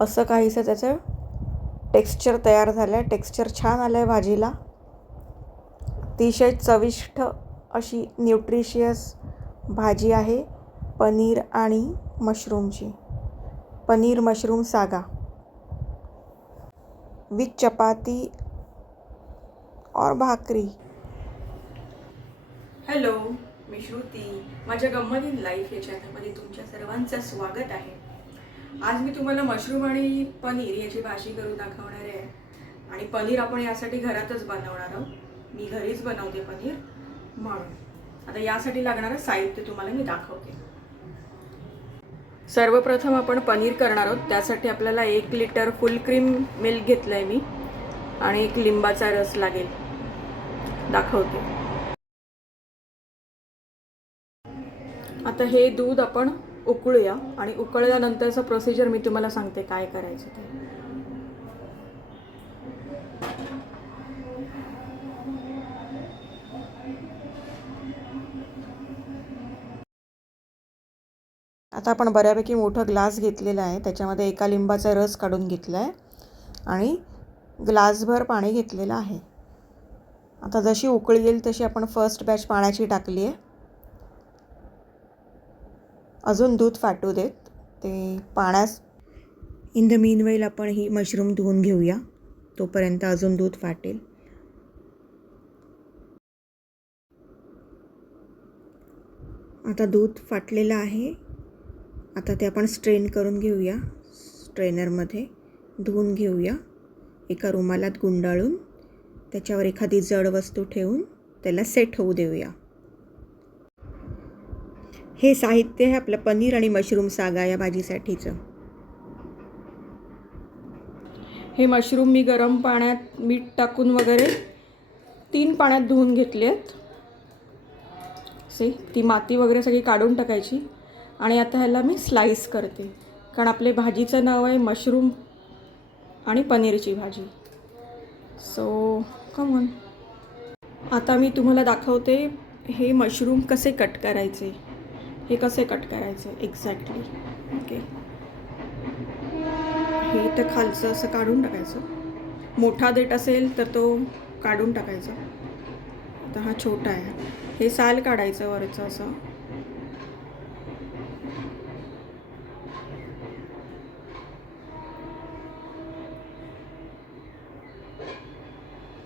असं काहीसं त्याचं टेक्स्चर तयार झालं आहे. टेक्स्चर छान आलं आहे भाजीला. अतिशय चविष्ट अशी न्यूट्रिशियस भाजी आहे पनीर आणि मशरूमची. पनीर मशरूम सागा विथ चपाती और भाकरी. हॅलो, मी श्रुती. माझ्या गंमत लाईफ या चॅनलमध्ये तुमच्या सर्वांचं स्वागत आहे. आज मी तुम्हाला मशरूम आणि पनीर याची भाजी करून दाखवणार आहे. आणि पनीर आपण यासाठी घरातच बनवणार आहोत. मी घरीच बनवते पनीर म्हणून. आता यासाठी लागणारं साहित्य तुम्हाला मी दाखवते. सर्वप्रथम आपण पनीर करणार आहोत. त्यासाठी आपल्याला 1 लिटर फुल क्रीम मिल्क घेतलं आहे मी आणि 1 लिंबाचा रस लागेल. दाखवते. आता हे दूध आपण उकळूया आणि उकळल्यानंतरचं प्रोसिजर मी तुम्हाला सांगते काय करायचं ते. आता आपण बऱ्यापैकी मोठा ग्लास घेतलेला आहे. त्याच्यामध्ये 1 लिंबाचा रस काढून घेतला आहे आणि ग्लासभर पाणी घेतलेलं आहे. आता जशी उकळी येईल तशी आपण फर्स्ट बॅच पाण्याची टाकली आहे. अजून दूध फाटू देत ते पाण्यास. इन द मीनवाईल आपण ही मशरूम धुवून घेऊया. तोपर्यंत अजून दूध फाटेल. आता दूध फाटलेलं आहे. आता ते आपण स्ट्रेन करून घेऊया. स्ट्रेनरमध्ये धुवून घेऊया. एका रुमालात गुंडाळून त्याच्यावर एखादी जड वस्तू ठेवून त्याला सेट होऊ देऊया. हे साहित्य आहे आपलं पनीर आणि मशरूम सागा या भाजीसाठीचं. हे मशरूम मी गरम पाण्यात मीठ टाकून वगैरे 3 पाण्यात धुवून घेतले आहेत. ती माती वगैरे सगळी काढून टाकायची. आणि आता ह्याला मी स्लाईस करते कारण आपले भाजीचं नाव आहे मशरूम आणि पनीरची भाजी. So come on. आता मी तुम्हाला दाखवते हे मशरूम कसे कट करायचे. हे कसे कट करायचे एक्झॅक्टली. ओके, हे तर खालचं असं काढून टाकायचं. मोठा देठ असेल तर तो काढून टाकायचा. आता हा छोटा आहे. हे साल काढायचं वरचं असं.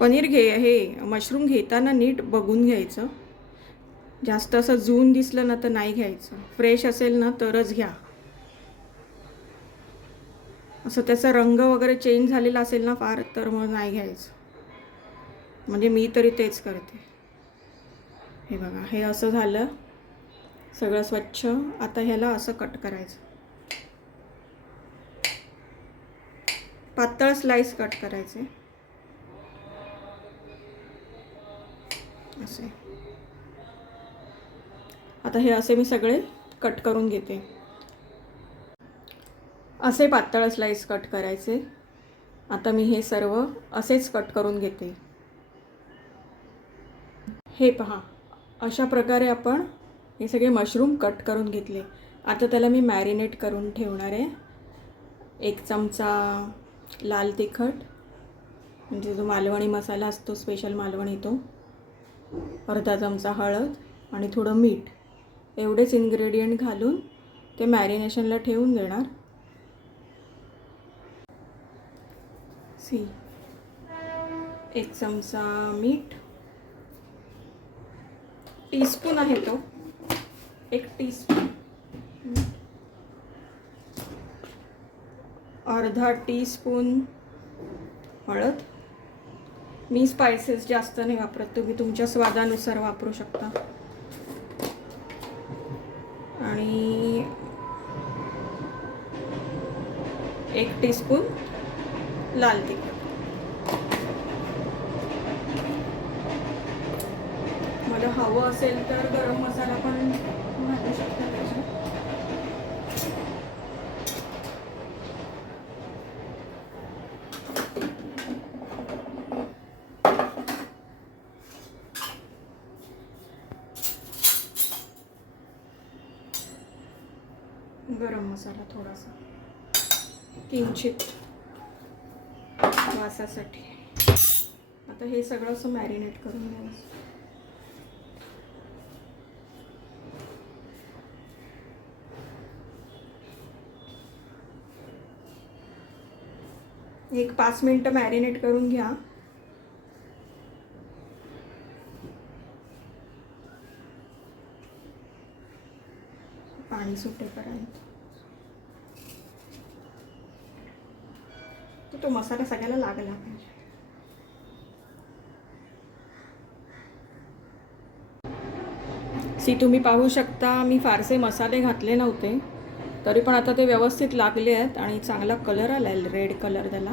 पनीर हे मशरूम घेताना नीट बघून घ्यायचं. जास्त असं जून दिसलं ना तर नाही घ्यायचं. फ्रेश असेल ना तरच घ्या. असं त्याचा रंग वगैरे चेंज झालेला असेल ना फार तर मग नाही घ्यायचं. म्हणजे मी तरी तेच करते. हे बघा, हे असं झालं सगळं स्वच्छ. आता ह्याला असं कट करायचं. पातळ स्लाइस कट करायचे असे. आता हे असे मी सगळे कट करून घेते. असे पातळ स्लाइस कट करायचे. आता मी हे सर्व असेच कट करून घेते. हे पहा, अशा प्रकारे आपण हे सगळे मशरूम कट करून घेतले. आता त्याला मी मॅरिनेट करून ठेवणार आहे. 1 चमचा लाल तिखट म्हणजे जो मालवणी मसाला असतो, स्पेशल मालवणी, तो. अर्धा चमचा हळद आणि थोडं मीठ. एवढेच इन्ग्रेडियंट घालून ते मॅरिनेशनला ठेवून देणार. 1 चमचा मीठ, टीस्पून आहे तो, 1 टीस्पून. अर्धा टीस्पून हळद. मी स्पायसेस जास्त नाही वापरत, तुम्ही तुमच्या स्वादानुसार वापरू शकता. आणि 1 टीस्पून लाल तिखट. मला हवं असेल तर गरम मसाला पण घालू शकता त्याच्यात. गरम मसाला थोडासा. किंचित वासासाठी. आता हे सगळं असं मॅरिनेट करून घ्यायचं. एक 5 मिनिटं मॅरिनेट करून घ्या. पाणी सुटेपर्यंत. तो मसाला सगळ्याला लागला पाहिजे. तुम्ही पाहू शकता मी फारसे मसाले घातले नव्हते, तरी पण आता ते व्यवस्थित लागले आहेत आणि चांगला कलर आला आहे, रेड कलर त्याला.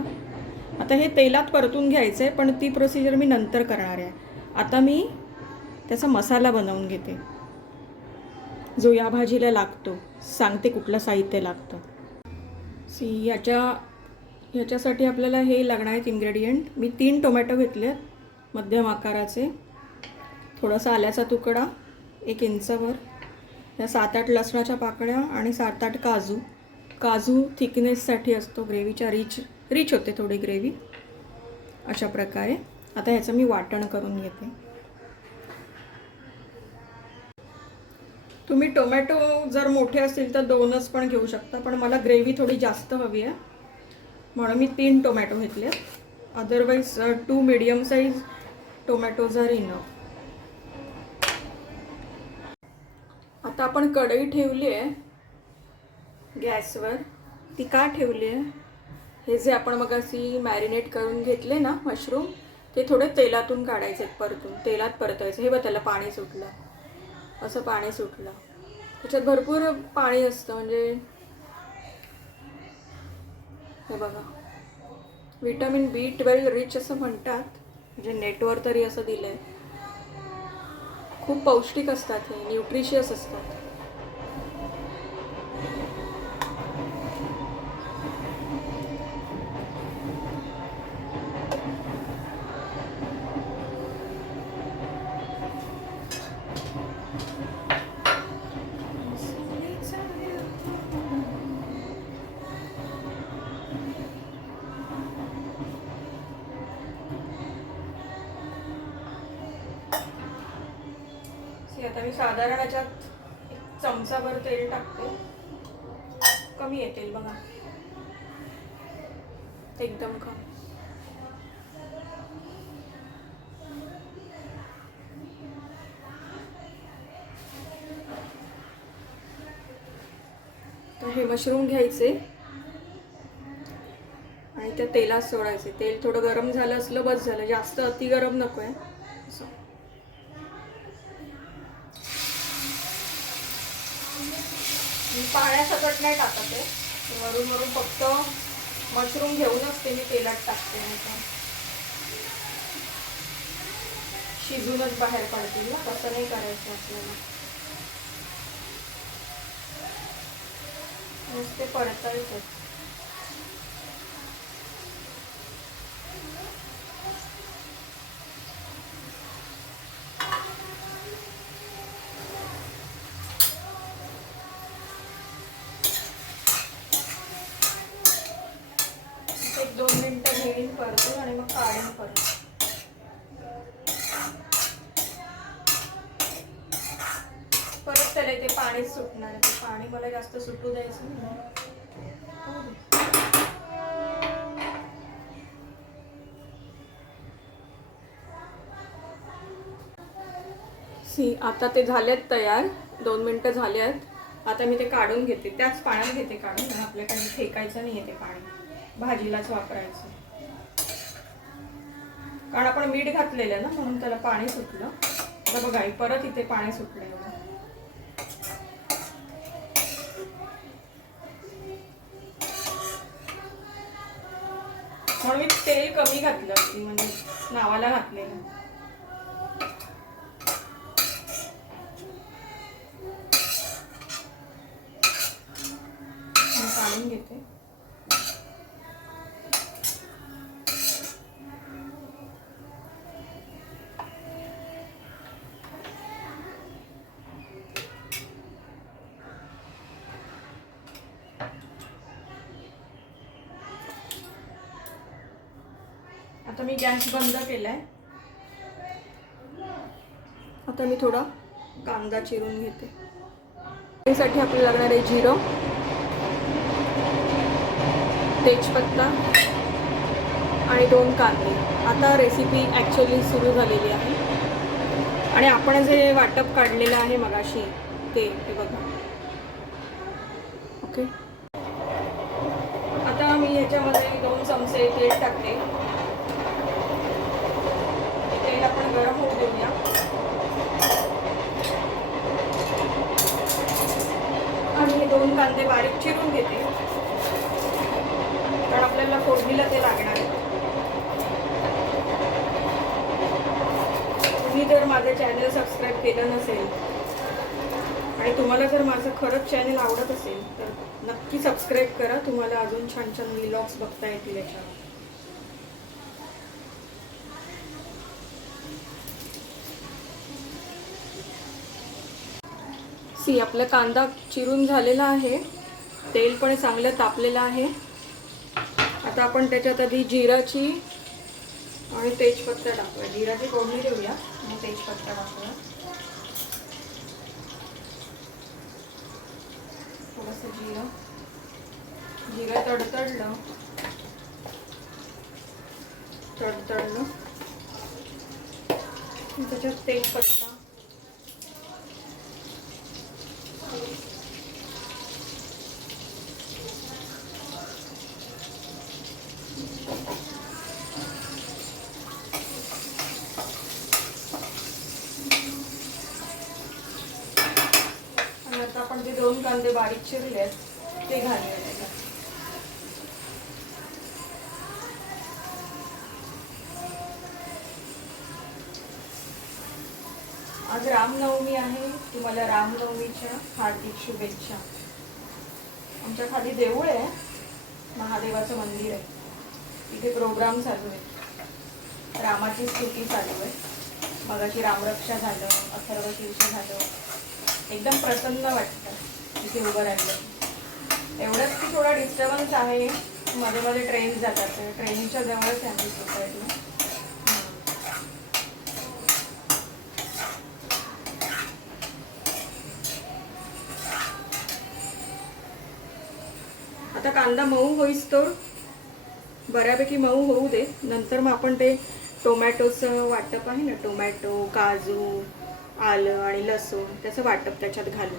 आता हे तेलात परतून घ्यायचं आहे, पण ती प्रोसिजर मी नंतर करणार आहे. आता मी त्याचा मसाला बनवून घेते जो या भाजीला लागतो. सांगते कुठलं साहित्य लागतं. ह्याच्यासाठी आपल्याला हे लागणार आहेत इन्ग्रेडियंट. मी 3 टोमॅटो घेतले आहेत मध्यम आकाराचे, थोडासा आल्याचा तुकडा 1 इंचवर, या 7-8 लसणाच्या पाकळ्या आणि 7-8 काजू. काजू थिकनेससाठी असतो, ग्रेव्हीच्या रिच होते थोडी ग्रेव्ही. अशा प्रकारे आता ह्याचं मी वाटण करून घेते. तुम्ही टोमॅटो जर मोठे असतील तर 2च पण घेऊ शकता, पण मला ग्रेव्ही थोडी जास्त हवी आहे म्हणून मी 3 टोमॅटो घेतले. Otherwise 2 medium size tomatoes are enough. आता आपण कढई ठेवली आहे गॅसवर. ती का ठेवली आहे? हे जे आपण मग अशी मॅरिनेट करून घेतले ना मशरूम, ते थोडे तेलातून काढायचे, परतून तेलात परतायचं. हे बघ त्याला पाणी सुटलं, असं पाणी सुटलं. त्याच्यात भरपूर पाणी असतं, म्हणजे हे बघा विटॅमिन B12 रिच असं म्हणतात, म्हणजे नेटवर तरी असं दिलं आहे. खूप पौष्टिक असतात हे, न्यूट्रिशियस असतात. आता मी साधारण याच्यात 1 चमचाभर तेल टाकते. कमी आहे तेल बघा, एकदम कमी. तर हे मशरूम घ्यायचे आणि त्या तेलात सोडायचे. तेल थोडं गरम झालं असलं बस झालं, जास्त अति गरम नको आहे. असं मी पाण्यासकट नाही टाकत आहे, वरून वरून फक्त मशरूम घेऊनच ते मी तेलात टाकते, नाही शिजूनच बाहेर पडतील ना. तसं नाही करायचं आपल्याला, नुसते परतायचे. एक 2 मिनिटं घेईन परतून आणि मग काढेन परत. परत त्याला ते पाणी सुटणार आहे, ते पाणी मला जास्त सुटू द्यायचं नाही. आता ते झालेत तयार, 2 मिनिटं झाले आहेत. आता मी ते काढून घेते, त्याच पाण्यात घेते काढून. आपल्याकडे फेकायचं नाही आहे ते पाणी, भाजीलाच वापरायचं. कारण आपण मीठ घातलेलं ना, म्हणून त्याला पाणी सुटलं. आता बघा परत इथे पाणी सुटलं एवढं. म्हणून मी तेल कमी घातलं, म्हणजे नावाला घातलेलं. काढून घेते. आता मी गॅस बंद केलाय. आता मी थोडा कांदा चिरून घेते. त्यासाठी आपल्याला लागणार आहे जिरं, तेजपत्ता आणि 2 कांदे. आता रेसिपी ॲक्च्युली सुरू झालेली आहे आणि आपण जे वाटप काढलेलं आहे मगाशी ते बघा. ओके, आता मी ह्याच्यामध्ये 2 चमचे तेल टाकते. तेल आपण गरम होऊ देऊया. आणि हे 2 कांदे बारीक चिरून घेते, कारण आपल्याला फोडणीला ते लागणार आहे. तुम्ही जर माझं चॅनल सबस्क्राईब केलं नसेल आणि तुम्हाला जर माझं खरंच चॅनल आवडत असेल तर नक्की सबस्क्राईब करा. तुम्हाला अजून छान छान व्लॉग्स बघता येतील याच्यावर. आपला कांदा चिरून झालेला आहे. तेल पण चांगलं तापलेलं आहे. आता आपण त्याच्यात आधी जिराची आणि तेजपत्ता टाकूया. जिराची फोडणी देऊया आणि तेजपत्ता टाकूया. थोडंसं जिरं तडतडलं त्याच्यात तेजपत्ता, आणि आता आपण जे 2 कांदे बारीक चिरले ते घालूया त्याच्यात. आज रामनवमी आहे. तुम्हाला रामनवमीच्या हार्दिक शुभेच्छा. आमच्या खाली देऊळ आहे, महादेवाचं मंदिर आहे. इथे प्रोग्राम चालू आहे, रामाची स्तुती चालू आहे. मगाशी रामरक्षा झालं, अथर्वशीर्ष झालं. एकदम प्रसन्न वाटतं इथे उभं राहिलं. एवढंच की थोडा डिस्टर्बन्स आहे, मध्ये मध्ये ट्रेन जातात. ट्रेनच्या जवळच आहे आमची सोसायटी. आता कांदा मऊ होईस्तोवर बऱ्यापैकी मऊ होऊ दे. नंतर मग आपण ते टोमॅटोचं वाटप आहे ना, टोमॅटो, काजू, आलं आणि लसूण त्याचं वाटप त्याच्यात घालू.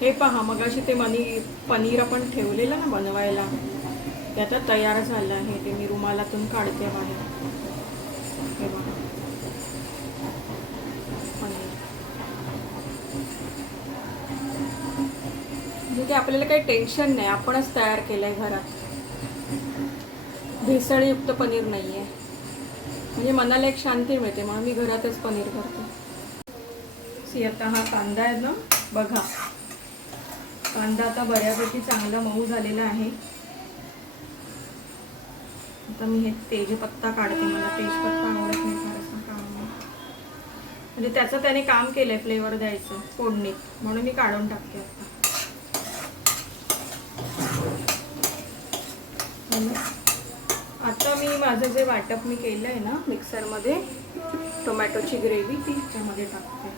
हे पहा, मगाशी ते पनीर आपण ठेवलेलं ना बनवायला, ते आता तयार झालं आहे. ते मी रुमालातून काढते बाहेर. हे बघा, म्हणजे आपल्याला काही टेन्शन नाही, आपणच तयार केलंय घरात. भेसळयुक्त पनीर नाही आहे, म्हणजे मनाला एक शांती मिळते. म्हणून मी घरातच पनीर करते. आता हा कांदा आहे ना, बघा कांदा आता बऱ्यापैकी चांगला मऊ झालेला आहे. आता मी हे तेजपत्ता काढते. मला तेजपत्ता आवडत नाही फारसं काम, म्हणजे त्याचं त्याने काम केलंय फ्लेवर द्यायचं फोडणीत, म्हणून मी काढून टाकते आता. आता मी माझं जे वाटप मी केलं आहे ना मिक्सरमध्ये, टोमॅटोची ग्रेव्ही ती त्यामध्ये टाकते.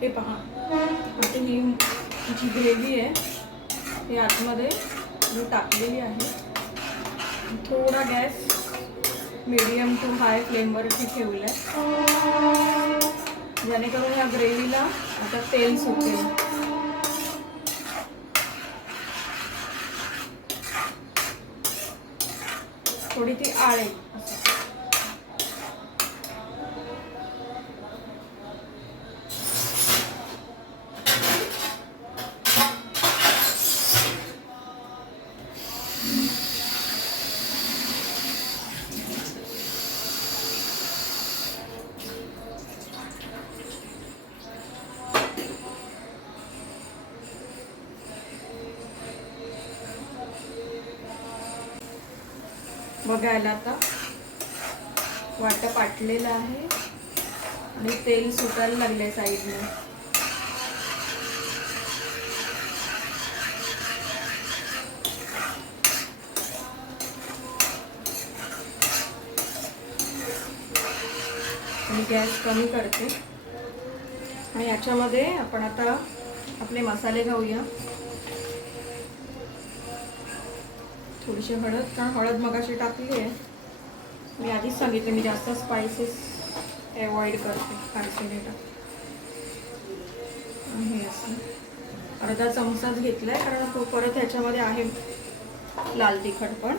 हे पहा, आता ही जी ग्रेव्ही आहे ती आतमध्ये मी टाकलेली आहे. थोडा गॅस मीडियम टू हाय फ्लेमवरती ठेवला आहे, जेणेकरून ह्या ग्रेव्हीला आता तेल सुटेल. थोडी ती आळेल असं. बघायला आता वाटप आटलेलं आहे आणि तेल सुटायला लागले साईडने. आणि गॅस कमी करते आणि याच्यामध्ये आपण आता आपले मसाले घालूया. थोडीशी हळद, कारण हळद मगाशी टाकली आहे. मी आधीच सांगितलं मी जास्त स्पायसेस अवॉइड करते, फारसे नाही टाकते. हे असं अर्धा चमचाच घेतला आहे, कारण तो परत ह्याच्यामध्ये आहे लाल तिखट पण.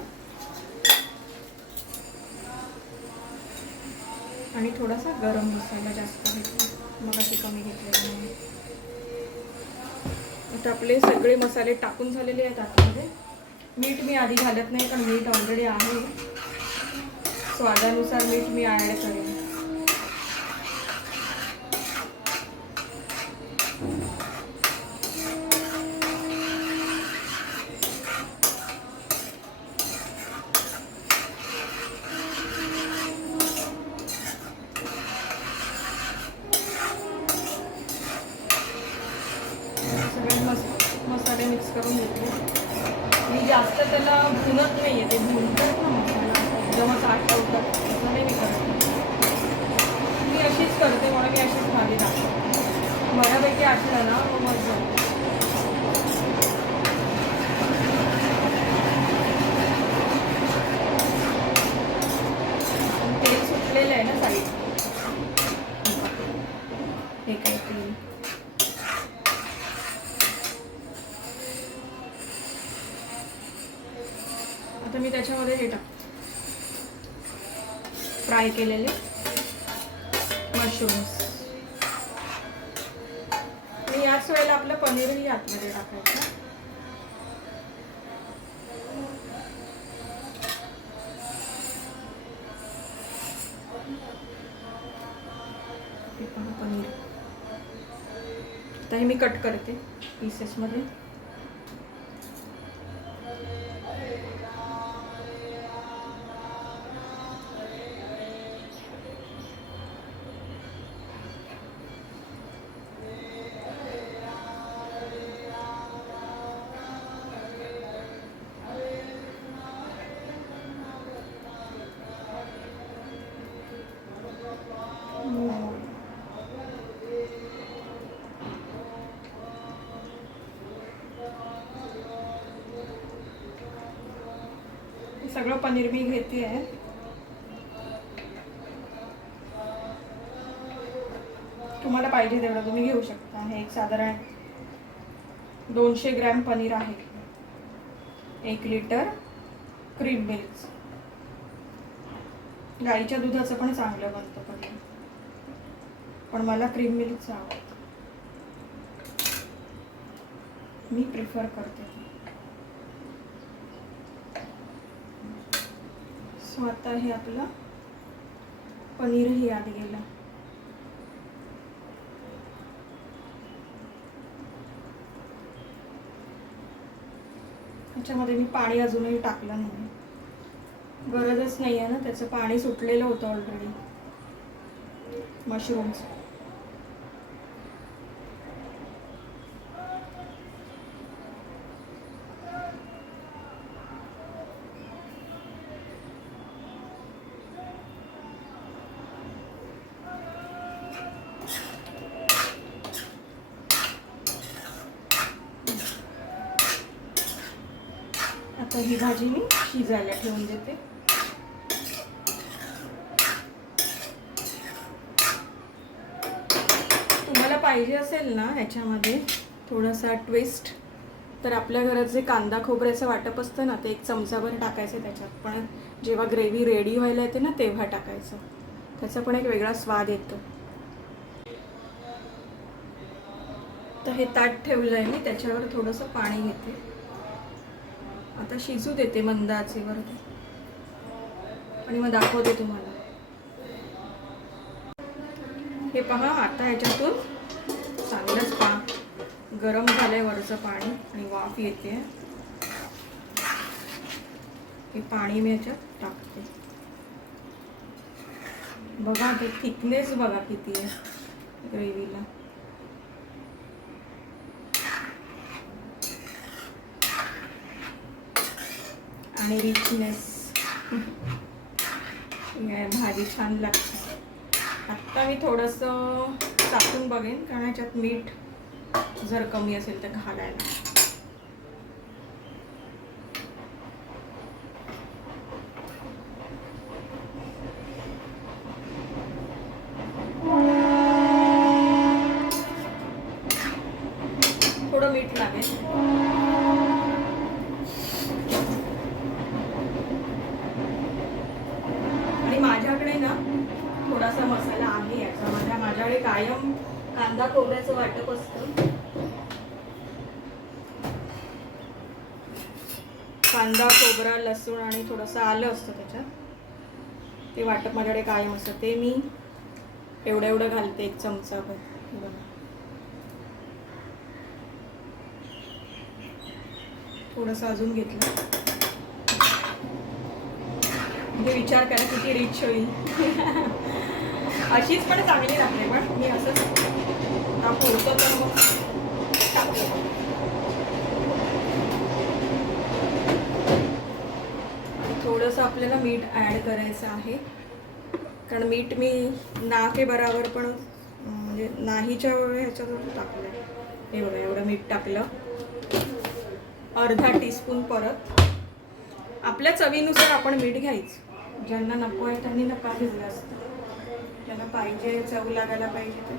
आणि थोडासा गरम मसाला जास्त घेतला, मगाशी कमी घेतलेला नाही. आता आपले सगळे मसाले टाकून झालेले आहेत. आतमध्ये मीठ मी आधी घालत नाही, कारण मीठ ऑलरेडी आहे. स्वादानुसार मीठ मी ॲड करेन. सगळे मसाले मिक्स करून घेतले. मी जास्त त्याला भुनत नाही आहे, ते भुनतात ना मसाला एकदमच आटवतात, असं नाही मी करत. मी अशीच करते, मला मी अशीच भाजी टाकते. बऱ्यापैकी आटलं ना मग जाऊ. तेल सुटलेलं आहे ना साईड, हे काय तेल. आता मी त्याच्यामध्ये हे टाकते फ्राय केलेले मशरूम्स. आणि याच वेळेला आपलं पनीरही आतमध्ये टाकायचं. पनीर आता हे मी कट करते पीसेसमध्ये. सगळं पनीर मी घेते आहे. तुम्हाला पाहिजे तेवढं तुम्ही घेऊ शकता. हे एक साधारण 200 ग्रॅम पनीर आहे. 1 लिटर क्रीम मिल्क. गाईच्या दुधाचं पण चांगलं बनतं पनीर, पण मला क्रीम मिल्कचं आवडतं, मी प्रिफर करते. सो आता हे आपलं पनीरही आत गेलं. ह्याच्यामध्ये मी पाणी अजूनही टाकलं नाही, गरजच नाही आहे ना, त्याचं पाणी सुटलेलं होतं ऑलरेडी मशरूम्स. आता ही भाजी मी शिजायला ठेवून देते. तुम्हाला पाहिजे असेल ना ह्याच्यामध्ये थोडासा ट्विस्ट, तर आपल्या घरात जे कांदा खोबऱ्याचं वाटप असतं ना, ते 1 चमचाभर टाकायचं त्याच्यात. पण जेव्हा ग्रेव्ही रेडी व्हायला येते ना तेव्हा टाकायचं, त्याचा पण एक वेगळा स्वाद येतो. तर हे ताट ठेवलं आहे मी, त्याच्यावर थोडंसं पाणी घेते. आता शिजू देते मंद आचेवर आणि मग दाखवते तुम्हाला. हे पहा, आता ह्याच्यातून चांगलंच गरम झालंय वरचं पाणी आणि वाफ येते. हे पाणी मी ह्याच्यात टाकते. बघा ते थिकनेस बघा किती आहे ग्रेव्हीला. आणि रिचनेस, भाजी छान लागते. आत्ता मी थोडंसं टाकून बघेन, कारण ह्याच्यात मीठ जर कमी असेल तर घालायला. थोडं मीठ लागेल. आणि माझ्याकडे ना थोडासा मसाला आहे याचा. माझ्याकडे कायम कांदा खोबऱ्याचं वाटप असतं. कांदा, खोबरा, लसूण आणि थोडंसं आलं असतं त्याच्यात. ते वाटप माझ्याकडे कायम असतं. ते मी एवढं घालते, 1 चमचाभर. थोडंसं अजून घेतलं म्हणजे विचार करा किती रिच होईल. अशीच पण चांगली लागते, पण मी असंच पुरतं तर मग टाकते. थोडंसं आपल्याला मीठ ॲड करायचं आहे, कारण मीठ मी ना के बराबर पण म्हणजे नाहीच्या ह्याच्यातून टाकलं आहे. एवढं मीठ टाकलं. अर्धा टीस्पून परत. आपल्या चवीनुसार आपण मीठ घ्यायचं. ज्यांना नको आहे त्यांनी नका घेतलं असतं. ज्यांना पाहिजे, चव लागायला पाहिजे ते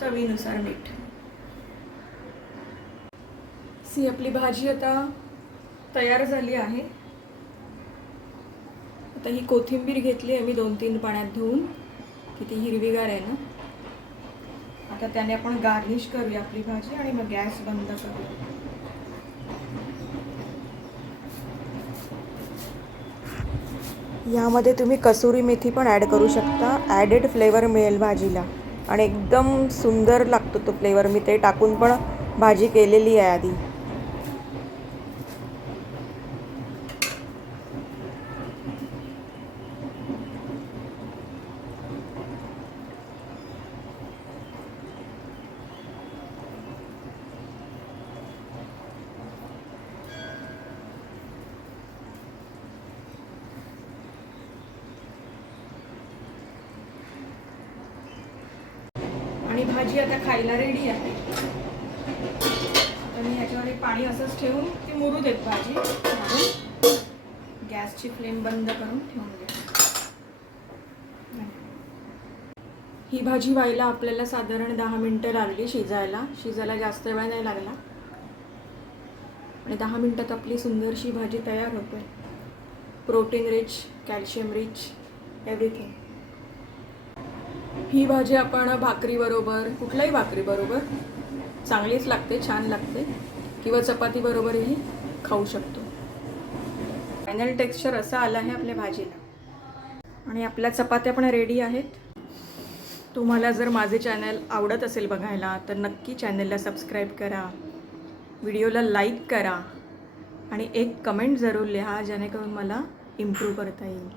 चवीनुसार मीठ. आपली भाजी आता तयार झाली आहे. आता ही कोथिंबीर घेतली आहे मी 2-3 पाण्यात धुवून. किती हिरवीगार आहे ना. आता त्याने आपण गार्निश करूया आपली भाजी आणि मग गॅस बंद करूया. यामध्ये तुम्ही कसुरी मेथी पण ॲड करू शकता. ॲडेड फ्लेवर मिळेल भाजीला आणि एकदम सुंदर लागतो तो फ्लेवर. मी ते टाकून पण भाजी केलेली आहे आधी. आणि भाजी आता खायला रेडी आहे. आता मी ह्याच्यावर पाणी असंच ठेवून ती मुरू देत भाजी. गॅसची फ्लेम बंद करून ठेवून द्या. ही भाजी व्हायला आपल्याला साधारण 10 मिनटं लागली शिजायला जास्त वेळ नाही लागला. आणि 10 मिनटात आपली सुंदरशी भाजी तयार होते. Protein rich, calcium rich, everything. ही भाजी आपण भाकरीबरोबर, कुठल्याही भाकरीबरोबर चांगलीच लागते, छान लागते, किंवा चपातीबरोबरही खाऊ शकतो. फायनल टेक्स्चर असा आला आहे आपल्या भाजीला. आणि आपल्या चपात्या पण रेडी आहेत. तुम्हाला जर माझे चॅनल आवडत असेल बघायला तर नक्की चॅनलला सबस्क्राईब करा, व्हिडिओला लाईक करा आणि एक कमेंट जरूर लिहा, जेणेकरून मला इम्प्रूव्ह करता येईल.